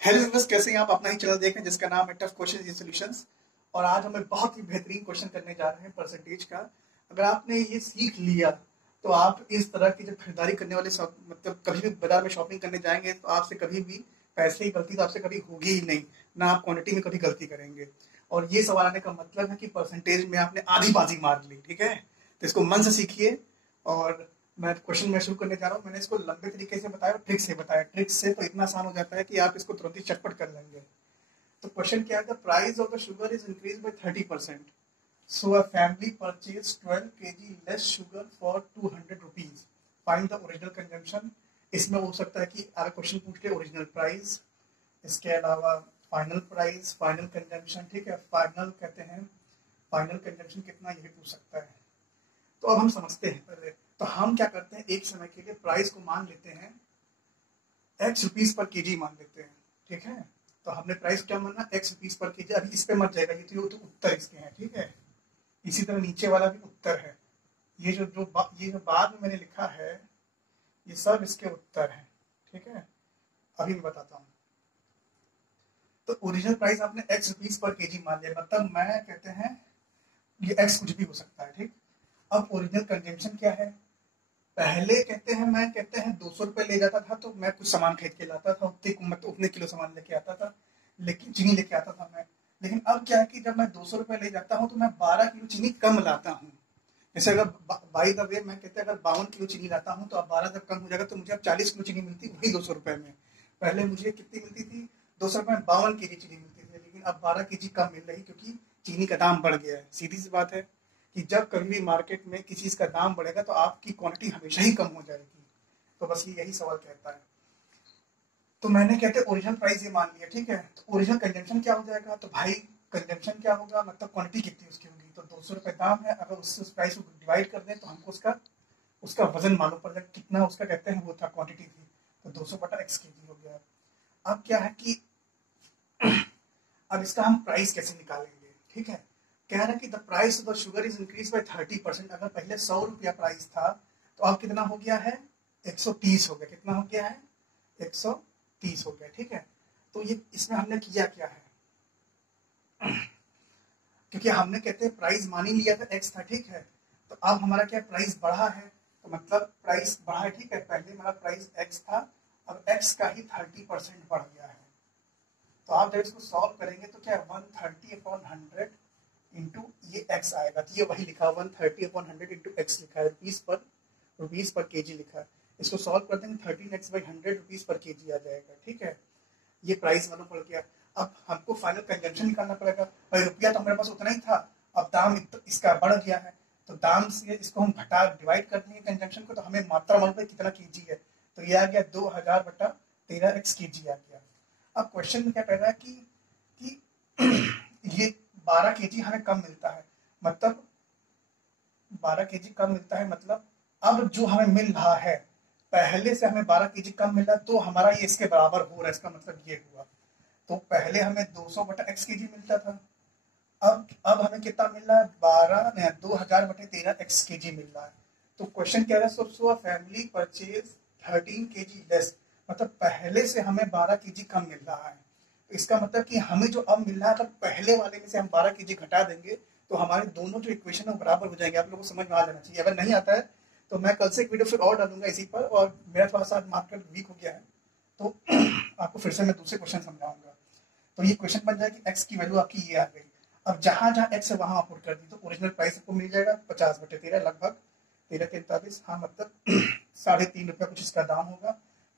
Hello viewers, कैसे हैं आप? अपना ही चैनल देख रहे हैं जिसका नाम है टफ क्वेश्चन सॉल्यूशंस। और आज हम एक बहुत ही बेहतरीन क्वेश्चन करने जा रहे हैं परसेंटेज का। अगर आपने ये सीख लिया तो आप इस तरह की जब खरीदारी करने वाले मतलब कभी भी बाजार में शॉपिंग करने जाएंगे तो आपसे कभी भी पैसे की गलती तो आपसे कभी होगी ही नहीं, ना आप क्वांटिटी में कभी गलती करेंगे। और ये सवाल आने का मतलब है कि परसेंटेज में आपने आधी बाजी मार ली। ठीक है, तो इसको मन से सीखिए। और मैं क्वेश्चन में शुरू करने जा रहा हूँ। मैंने इसको लंबे तरीके से बताया और ट्रिक से बताया। ट्रिक से तो इतना आसान हो जाता है कि आप इसको तुरंत ही चटपट कर लेंगे। तो क्वेश्चन क्या है? The price of the sugar is increase by 30%, so a family purchase 12 kg less sugar for 200 rupees. Find the original consumption. इसमें हो सकता है कि अगर क्वेश्चन पूछ ले ओरिजिनल प्राइस, इसके अलावा फाइनल प्राइस, फाइनल कंजम्पशन। ठीक है, फाइनल कहते हैं, फाइनल कंजम्पशन कितना, ये भी पूछ सकता है। तो अब हम समझते हैं पहले। तो हम क्या करते हैं, एक समय के लिए प्राइस को मान लेते हैं एक्स रुपीज पर केजी मान लेते हैं। ठीक है, तो हमने प्राइस क्या माना, एक्स रुपीज पर केजी। अभी इस पे मत जाएगा, ये तो उत्तर इसके हैं। ठीक है, इसी तरह नीचे वाला भी उत्तर है। ये जो बाद में मैंने लिखा है ये सब इसके उत्तर हैं। ठीक है, अभी मैं बताता हूँ। तो ओरिजिनल प्राइस आपने एक्स रुपीज पर केजी मान लिया, मतलब मैं कहते हैं ये एक्स कुछ भी हो सकता है। ठीक, अब ओरिजिनल कंजम्पशन क्या है? पहले कहते हैं, मैं कहते हैं 200 रुपये ले जाता था तो मैं कुछ सामान खरीद के लाता था, उतने किलो सामान लेके आता था, लेकिन चीनी लेके आता था मैं। लेकिन अब क्या है कि जब मैं 200 रुपये ले जाता हूँ तो मैं 12 किलो चीनी कम लाता हूँ। जैसे अगर बाई द वे मैं कहते हैं अगर 52 किलो चीनी लाता हूँ तो अब 12 जब कम हो जाएगा तो मुझे अब 40 किलो चीनी मिलती, वही 200 रुपये में। पहले मुझे कितनी मिलती थी? 200 रुपये में 52 kg चीनी मिलती थी, लेकिन अब 12 kg कम मिल रही, क्योंकि चीनी का दाम बढ़ गया है। सीधी सी बात है कि जब कभी भी मार्केट में किसी चीज का दाम बढ़ेगा तो आपकी क्वांटिटी हमेशा ही कम हो जाएगी। तो बस ये यही सवाल कहता है। तो मैंने कहते हैं ओरिजिनल प्राइस ये मान लिया। ठीक है, तो ओरिजिनल कंजम्पशन क्या हो जाएगा? तो भाई कंजम्पशन क्या होगा, मतलब क्वांटिटी कितनी उसकी होगी। तो 200 रुपये दाम है, अगर उससे उस प्राइस को डिवाइड कर दें तो हमको उसका उसका वजन मालूम पड़ जाएगा, कितना उसका कहते हैं वो था, क्वांटिटी थी। तो 200/x kg हो गया। अब क्या है कि अब इसका हम प्राइस कैसे निकालेंगे? ठीक है, कह रहा है कि the price of the sugar is increase by 30%। अगर पहले 100 रुपया प्राइस था तो अब कितना हो गया है? 130 हो गया। कितना हो गया है? 130 हो गया। ठीक है, तो ये इसमें हमने किया क्या है, क्योंकि हमने कहते हैं प्राइस मान ही लिया था, एक्स था। ठीक है, तो अब हमारा क्या प्राइस बढ़ा है, तो मतलब प्राइस बढ़ा है। ठीक है, पहले हमारा प्राइस एक्स था, अब एक्स का ही 30% बढ़ गया है। तो आप जब इसको सॉल्व करेंगे तो क्या 130/100 इंटू ये एक्स आएगा। तो ये वही लिखा 130/100 इंटू एक्स लिखा है, रुपीज पर केजी लिखा है। इसको सॉल्व कर देंगे 13x/100 रुपीज पर केजी आ जाएगा। ठीक है, ये प्राइस मालूम पड़ गया। अब हमको फाइनल कंजम्पशन निकालना पड़ेगा। भाई रुपया तो हमारे पास उतना ही था, अब दाम इसका बढ़ गया है, तो दाम से इसको हम घटा डिवाइड कर देंगे कंजम्पशन को, तो हमें मात्रा मालूम है कितना केजी है। तो ये आ गया 2000/13x केजी आ गया। अब क्वेश्चन में क्या कह रहा है कि ये 12 kg हमें कम मिलता है, मतलब 12 kg कम मिलता है, मतलब अब जो हमें मिल रहा है, पहले से हमें 12 kg कम मिला तो हमारा ये इसके बराबर हो रहा है। इसका मतलब ये हुआ, तो पहले हमें 200/x kg मिलता था, अब हमें कितना मिल रहा है? 2000/13x kg मिल रहा है। तो क्वेश्चन क्या है? So family purchase 13 kg less, मतलब पहले से हमें 12 kg कम मिल रहा है। तो इसका मतलब कि हमें जो अब मिल रहा है, अगर पहले वाले में से हम 12 kg घटा देंगे तो हमारे दोनों जो इक्वेशन है वो बराबर हो जाएंगे। आप लोगों को समझ में आ जाना चाहिए। अगर नहीं आता है तो मैं कल से एक वीडियो फिर और डालूंगा इसी पर, और मेरा थोड़ा सा मार्केट वीक हो गया है तो आपको फिर से मैं दूसरे क्वेश्चन समझाऊंगा। तो ये क्वेश्चन बन जाएगी एक्स की वैल्यू आपकी ये आ गई। अब जहां जहां एक्स है वहां आप पुट कर दी तो ओरिजिनल प्राइस आपको मिल जाएगा 50/13, लगभग 13 43, हाँ मतलब 3.5 रुपया कुछ इसका दाम होगा।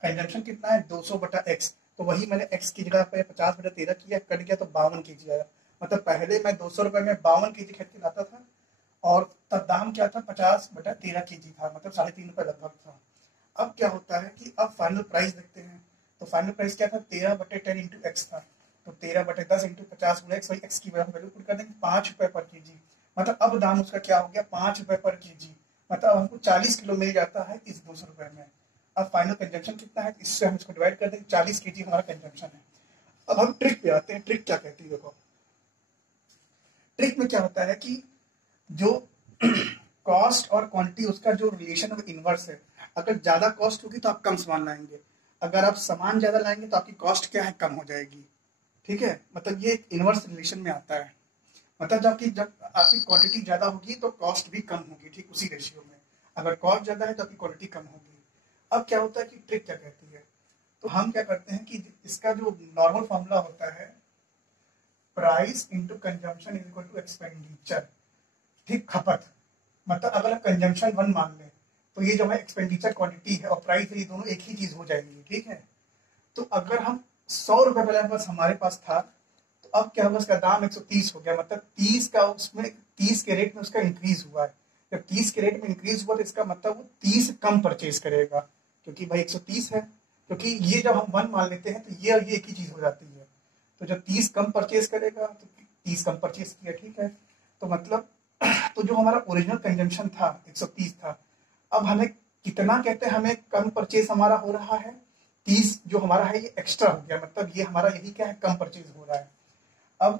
कंजम्पशन कितना है? 200/x, तो वही मैंने x की जगह पे 50/13 किया, कट गया तो 52 kg आया। मतलब पहले मैं 200 रुपये में 52 kg खरीद के लाता था, और तब दाम क्या था? 50/13 kg था, मतलब 3.5 रुपये लगभग था। अब क्या होता है कि अब फाइनल प्राइस देखते हैं। तो फाइनल प्राइस क्या था? 13/10 इंटू एक्स था, तो 13/10 इंटू 50 वही एक्स की वैल्यू पुट कर देंगे 5 रुपये/kg। मतलब अब दाम उसका क्या हो गया? 5 रुपये/kg। मतलब हमको 40 किलो मिल जाता है इस 200 रुपये में। अब फाइनल कंजम्पशन कितना है, इससे हम इसको डिवाइड कर देंगे, 40 kg हमारा कंजम्पशन है। अब हम ट्रिक पे आते हैं। ट्रिक क्या कहती है? देखो, ट्रिक में क्या होता है कि जो कॉस्ट और क्वांटिटी उसका जो रिलेशन है इनवर्स है। अगर ज्यादा कॉस्ट होगी तो आप कम सामान लाएंगे, अगर आप सामान ज्यादा लाएंगे तो आपकी कॉस्ट क्या है, कम हो जाएगी। ठीक है, मतलब ये एक इनवर्स रिलेशन में आता है। मतलब जब आपकी क्वांटिटी ज्यादा होगी तो कॉस्ट भी कम होगी, ठीक उसी रेशियो में। अगर कॉस्ट ज्यादा है तो आपकी क्वांटिटी कम होगी। अब क्या होता है कि ट्रिक क्या कहती है, तो हम क्या करते हैं कि इसका जो नॉर्मल फॉर्मूला होता है, price into consumption is equal to expenditure. ठीक, खपत। मतलब अगर आप कंजम्पशन 1 मान लें तो ये जो है एक्सपेंडिचर क्वांटिटी है और प्राइस, ये दोनों एक ही चीज हो जाएंगी। ठीक है, तो अगर हम 100 रुपए पहले बस हमारे पास था, तो अब क्या होगा, उसका दाम 130 हो गया। मतलब 30 का, उसमें 30 के रेट में उसका इंक्रीज हुआ है। जब 30 के रेट में इंक्रीज हुआ तो इसका मतलब वो 30 कम परचेज करेगा, क्योंकि भाई 130 है। क्योंकि ये जब हम 1 मान लेते हैं तो ये और ये एक ही चीज हो जाती है। तो जब 30 कम परचेज करेगा तो 30 कम परचेज किया। ठीक है, तो मतलब तो जो हमारा ओरिजिनल कंजम्पशन था 130 था, अब हमें कितना कहते हैं, हमें कम परचेज हमारा हो रहा है 30, जो हमारा है ये एक्स्ट्रा हो गया। मतलब ये हमारा यही क्या है, कम परचेज हो रहा है। अब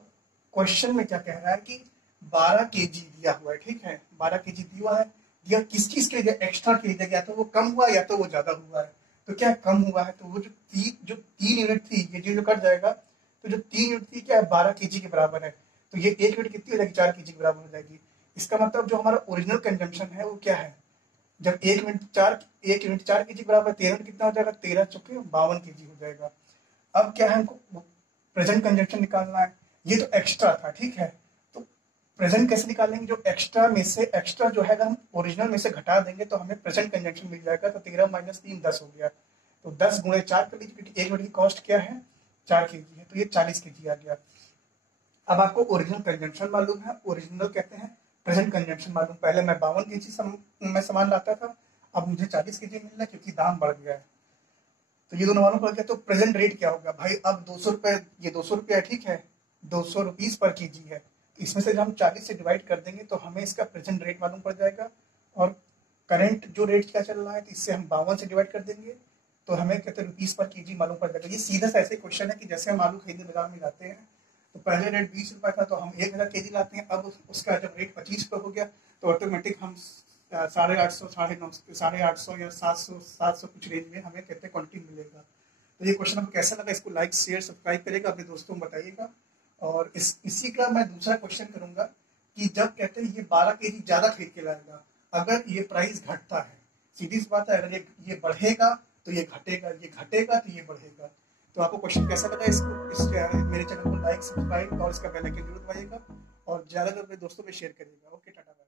क्वेश्चन में क्या कह रहा है कि 12 केजी दिया हुआ है। ठीक है, 12 केजी दिया है, दिया किस चीज के लिए, एक्स्ट्रा के लिए, या तो वो कम हुआ या तो वो ज्यादा हुआ है। तो क्या कम हुआ है, तो वो जो 3 यूनिट थी, ये जो कट जाएगा, तो जो 3 यूनिट थी क्या है, 12 केजी के बराबर है। तो ये 1 यूनिट कितनी हो जाएगी, 4 केजी के बराबर हो जाएगी। इसका मतलब जो हमारा ओरिजिनल कंजम्पशन है वो क्या है, जब 1 यूनिट 4 केजी बराबर, 13 कितना हो जाएगा, 13 चौके 52 केजी हो जाएगा। अब क्या है, हमको प्रेजेंट कंजम्पशन निकालना है। ये तो एक्स्ट्रा था। ठीक है, तो प्रेजेंट कैसे निकालेंगे, जो एक्स्ट्रा में से, एक्स्ट्रा जो है हम ओरिजिनल में से घटा देंगे तो हमें प्रेजेंट कंजम्पशन मिल जाएगा। तो 13 माइनस 3 10 हो गया। तो 10 गुणे 4 कर लीजिए, क्योंकि 1 यूनिट की कॉस्ट क्या है, 4 केजी है, तो ये 40 केजी आ गया। अब आपको ओरिजिनल कंजम्पशन मालूम है, ओरिजिनल कहते हैं प्रेजेंट कंजम्पशन मालूम। पहले मैं 52 केजी में सामान लाता था, अब मुझे 40 केजी मिल रहा है क्योंकि दाम बढ़ गया है। तो ये दोनों मालूम पड़ गया। तो प्रेजेंट रेट क्या होगा भाई, अब 200 रुपए, ये 200 रुपया, ठीक है, 200 रुपीज पर केजी है। इसमें से जब हम 40 से डिवाइड कर देंगे तो हमें इसका प्रेजेंट रेट मालूम पड़ जाएगा। और करंट जो रेट क्या चल रहा है, तो इससे हम 52 से डिवाइड कर देंगे तो हमें कहते हैं रुपीज पर केजी मालूम पड़ जाएगा। ये सीधा सा ऐसे क्वेश्चन है कि जैसे हम आलू खरीदने बाजार में जाते हैं, तो पहले रेट 20 रुपए था तो हम 1000 केजी लाते हैं। अब उसका जब रेट 25 रुपए हो गया तो ऑटोमेटिक हम 850, 950, 850 या 700 कुछ रेंज में हमें कहते हैं क्वांटिटी मिलेगा। तो ये क्वेश्चन आपको कैसा लगा, इसको लाइक शेयर सब्सक्राइब करेगा, अपने दोस्तों को बताइएगा। और इसी का मैं दूसरा क्वेश्चन करूंगा कि जब कहते हैं ये 12 केजी ज्यादा खरीद के लाएगा, अगर ये प्राइस घटता है, सीधी सी बात है, अगर ये बढ़ेगा तो ये घटेगा, ये घटेगा तो ये बढ़ेगा। तो आपको क्वेश्चन कैसा लगा, मेरे चैनल को लाइक सब्सक्राइब और इसका बेल आइकन जरूर दबाइएगा और ज्यादा अपने दोस्तों में शेयर करिएगा। ओके, टाटा।